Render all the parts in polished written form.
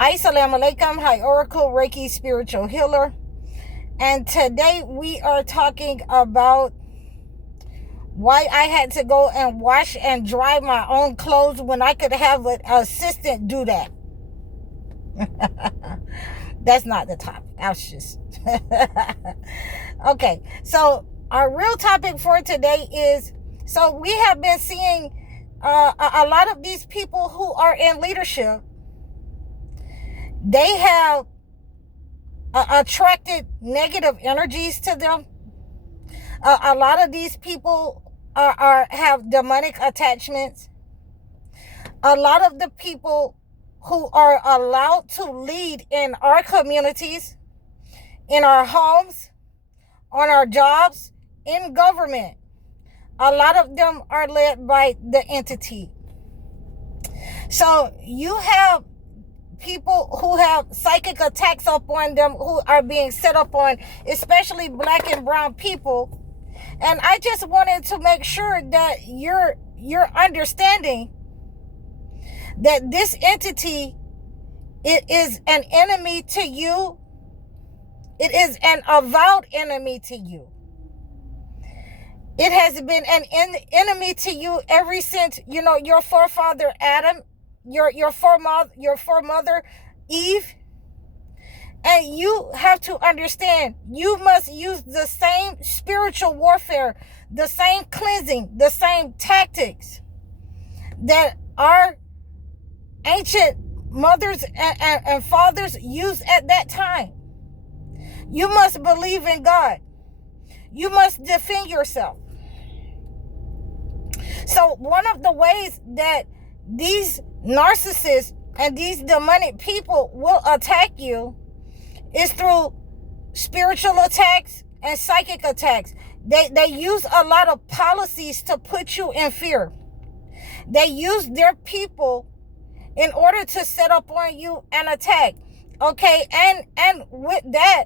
Assalamu alaikum. Hi, Oracle Reiki Spiritual Healer. And today we are talking about why I had to go and wash and dry my own clothes when I could have an assistant do that. That's not the topic. I was just... Okay, so our real topic for today is, so we have been seeing a lot of these people who are in leadership. They have attracted negative energies to them. A lot of these people have demonic attachments. A lot of the people who are allowed to lead in our communities, in our homes, on our jobs, in government, a lot of them are led by the entity. So you have people who have psychic attacks upon them, who are being set up on, especially black and brown people. And I just wanted to make sure that you're understanding that this entity, it is an enemy to you. It is an avowed enemy to you. It has been an enemy to you ever since, your forefather Adam, your foremother Eve. And you have to understand, you must use the same spiritual warfare, the same cleansing, the same tactics that our ancient mothers and fathers used at that time. You must believe in God. You must defend yourself. So one of the ways that these narcissists and these demonic people will attack you is through spiritual attacks and psychic attacks. They use a lot of policies to put you in fear. They use their people in order to set up on you an attack. Okay, and with that,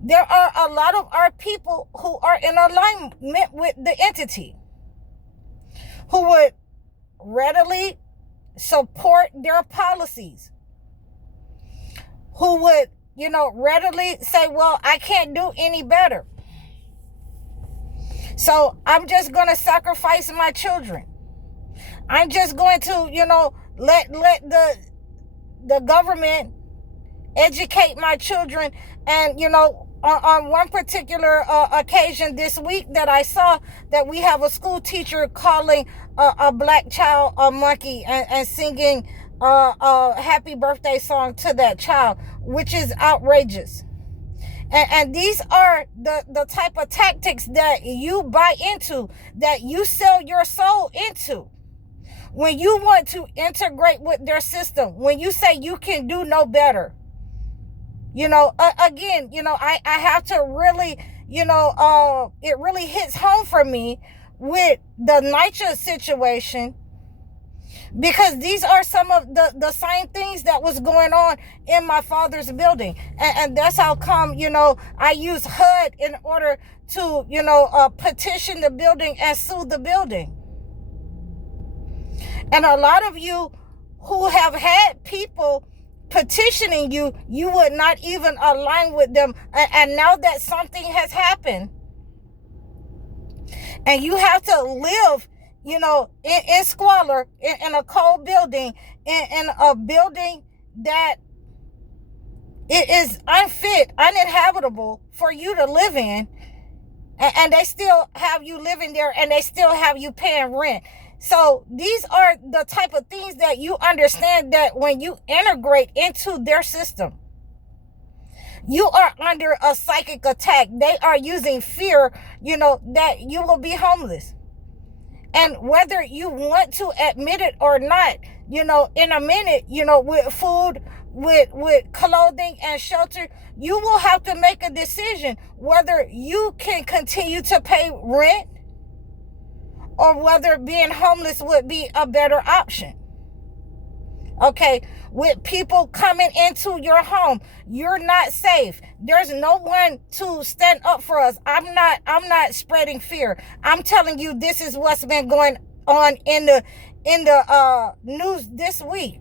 there are a lot of our people who are in alignment with the entity, who would readily support their policies, who would, readily say, well, I can't do any better, so I'm just going to sacrifice my children. I'm just going to, let the government educate my children. And, on one particular occasion this week that I saw, that we have a school teacher calling a black child a monkey and singing a happy birthday song to that child, which is outrageous. And these are the type of tactics that you buy into, that you sell your soul into. When you want to integrate with their system, when you say you can do no better, again, I have to really, it really hits home for me with the NYCHA situation, because these are some of the same things that was going on in my father's building. And that's how come, I use HUD in order to, petition the building and sue the building. And a lot of you who have had people petitioning you, you would not even align with them. And now that something has happened, and you have to live, in squalor, in a cold building, in a building that it is unfit, uninhabitable for you to live in, and they still have you living there, and they still have you paying rent. So these are the type of things that you understand, that when you integrate into their system, you are under a psychic attack. They are using fear, that you will be homeless. And whether you want to admit it or not, in a minute, with food, with clothing and shelter, you will have to make a decision whether you can continue to pay rent, or whether being homeless would be a better option. Okay, with people coming into your home, you're not safe. There's no one to stand up for us. I'm not spreading fear. I'm telling you, this is what's been going on in the news this week.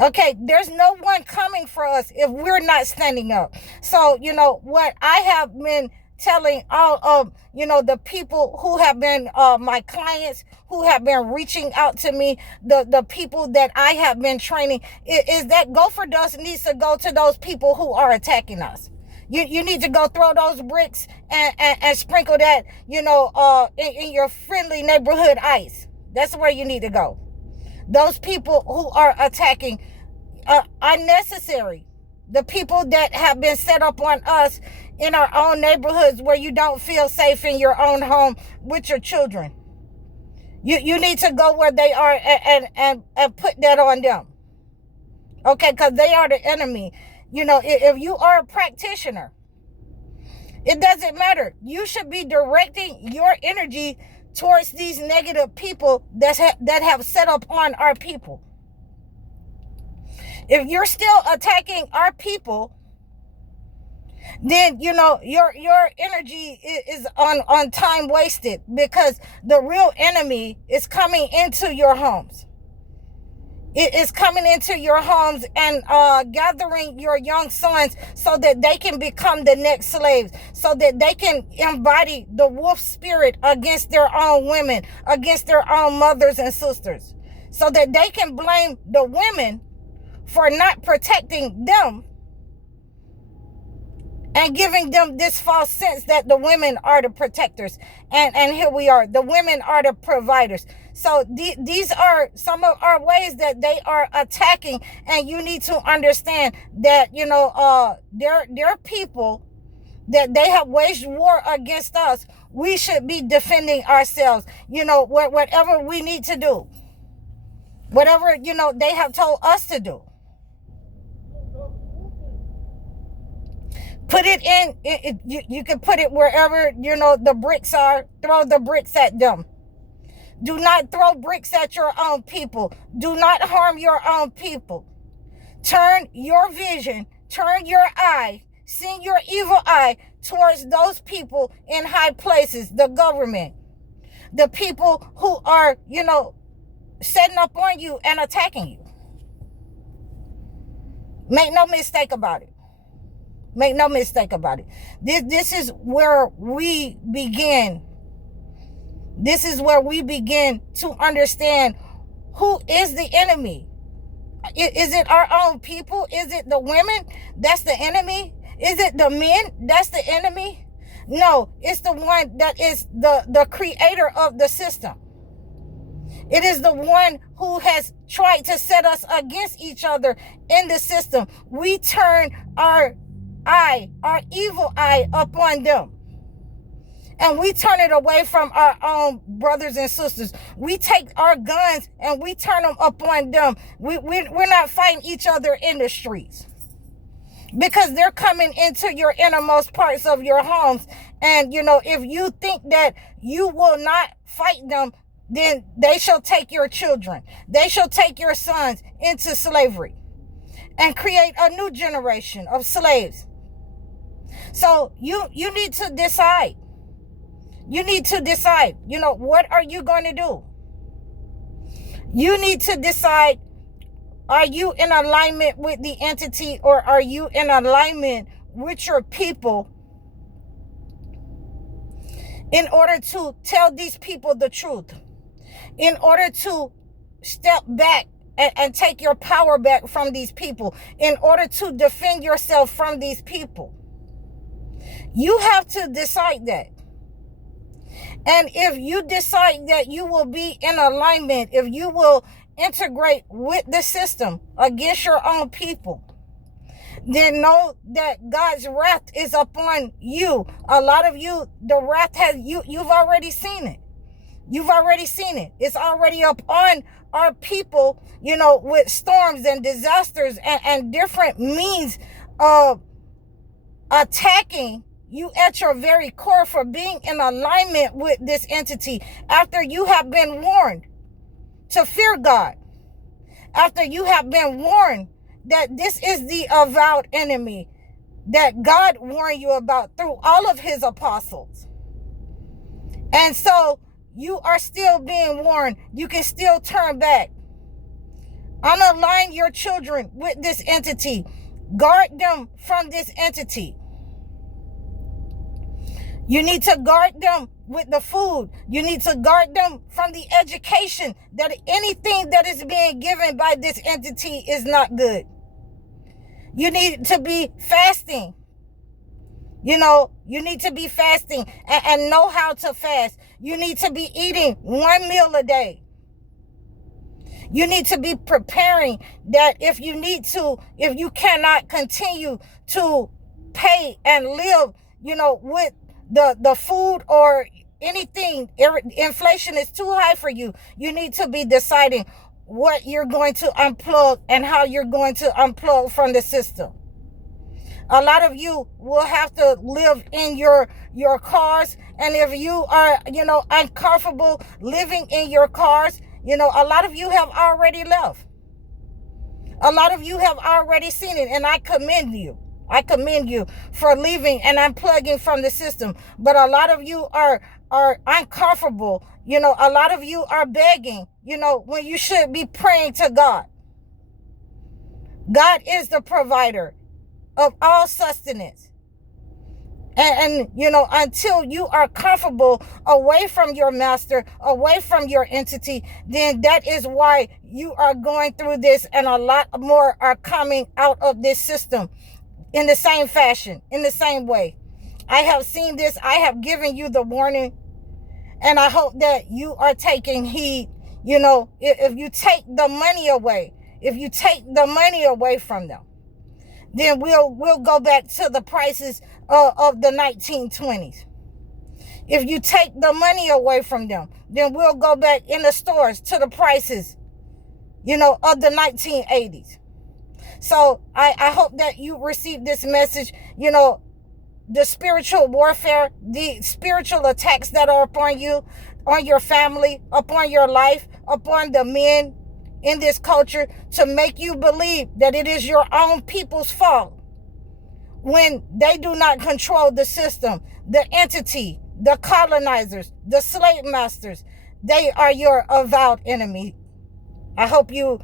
Okay, there's no one coming for us if we're not standing up. So, what I have been telling all of, the people who have been my clients, who have been reaching out to me, the people that I have been training, is that gopher dust needs to go to those people who are attacking us. You need to go throw those bricks and sprinkle that, in your friendly neighborhood ice. That's where you need to go. Those people who are attacking unnecessary. The people that have been set up on us in our own neighborhoods where you don't feel safe in your own home with your children. You need to go where they are and put that on them. Okay, because they are the enemy. If you are a practitioner, it doesn't matter. You should be directing your energy towards these negative people that have set up on our people. If you're still attacking our people, then your energy is on time wasted, because the real enemy is coming into your homes. It is coming into your homes and gathering your young sons so that they can become the next slaves, so that they can embody the wolf spirit against their own women, against their own mothers and sisters, so that they can blame the women for not protecting them and giving them this false sense that the women are the protectors. And here we are. The women are the providers. So these are some of our ways that they are attacking. And you need to understand that, they're people that they have waged war against us. We should be defending ourselves, whatever we need to do. Whatever, they have told us to do. Put it in, you can put it wherever, the bricks are. Throw the bricks at them. Do not throw bricks at your own people. Do not harm your own people. Turn your vision, turn your eye, send your evil eye towards those people in high places, the government, the people who are, setting up on you and attacking you. Make no mistake about it. Make no mistake about it. This is where we begin. This is where we begin to understand who is the enemy. Is it our own people? Is it the women? That's the enemy. Is it the men? That's the enemy. No, it's the one that is the creator of the system. It is the one who has tried to set us against each other in the system. We turn our evil eye upon them. And we turn it away from our own brothers and sisters. We take our guns and we turn them upon them. We're not fighting each other in the streets, because they're coming into your innermost parts of your homes. And, if you think that you will not fight them, then they shall take your children. They shall take your sons into slavery and create a new generation of slaves. So you need to decide. You need to decide, what are you going to do? You need to decide, are you in alignment with the entity, or are you in alignment with your people in order to tell these people the truth, in order to step back and take your power back from these people, in order to defend yourself from these people? You have to decide that. And if you decide that you will be in alignment, if you will integrate with the system against your own people, then know that God's wrath is upon you. A lot of you, the wrath you've already seen it. You've already seen it. It's already upon our people, with storms and disasters and different means of attacking you at your very core for being in alignment with this entity, after you have been warned to fear God, after you have been warned that this is the avowed enemy that God warned you about through all of his apostles. And so you are still being warned. You can still turn back. Unalign your children with this entity. Guard them from this entity. You need to guard them with the food. You need to guard them from the education, that anything that is being given by this entity is not good. You need to be fasting. You need to be fasting and know how to fast. You need to be eating 1 meal a day. You need to be preparing that if you cannot continue to pay and live, with the food or anything, inflation is too high for you. You need to be deciding what you're going to unplug and how you're going to unplug from the system. A lot of you will have to live in your cars. And if you are, uncomfortable living in your cars, a lot of you have already left. A lot of you have already seen it. And I commend you. I commend you for leaving and unplugging from the system. But a lot of you are uncomfortable. A lot of you are begging, when you should be praying to God. God is the provider of all sustenance. And until you are comfortable away from your master, away from your entity, then that is why you are going through this, and a lot more are coming out of this system in the same fashion, in the same way. I have seen this. I have given you the warning, and I hope that you are taking heed. If you take the money away from them, then we'll go back to the prices of the 1920s. If you take the money away from them, then we'll go back in the stores to the prices, of the 1980s. So I hope that you receive this message. The spiritual warfare, the spiritual attacks that are upon you, on your family, upon your life, upon the men in this culture, to make you believe that it is your own people's fault when they do not control the system, the entity, the colonizers, the slave masters. They are your avowed enemy. I hope you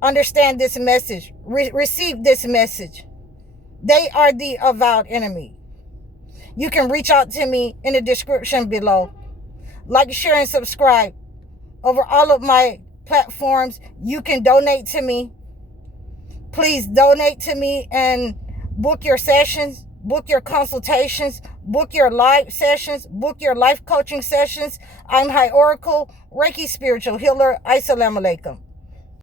understand this message. Receive this message. They are the avowed enemy. You can reach out to me in the description below. Like, share, and subscribe over all of my platforms. You can donate to me. Please donate to me and book your sessions, book your consultations, book your live sessions, book your life coaching sessions. I'm High Oracle, Reiki spiritual healer. Assalamu alaikum.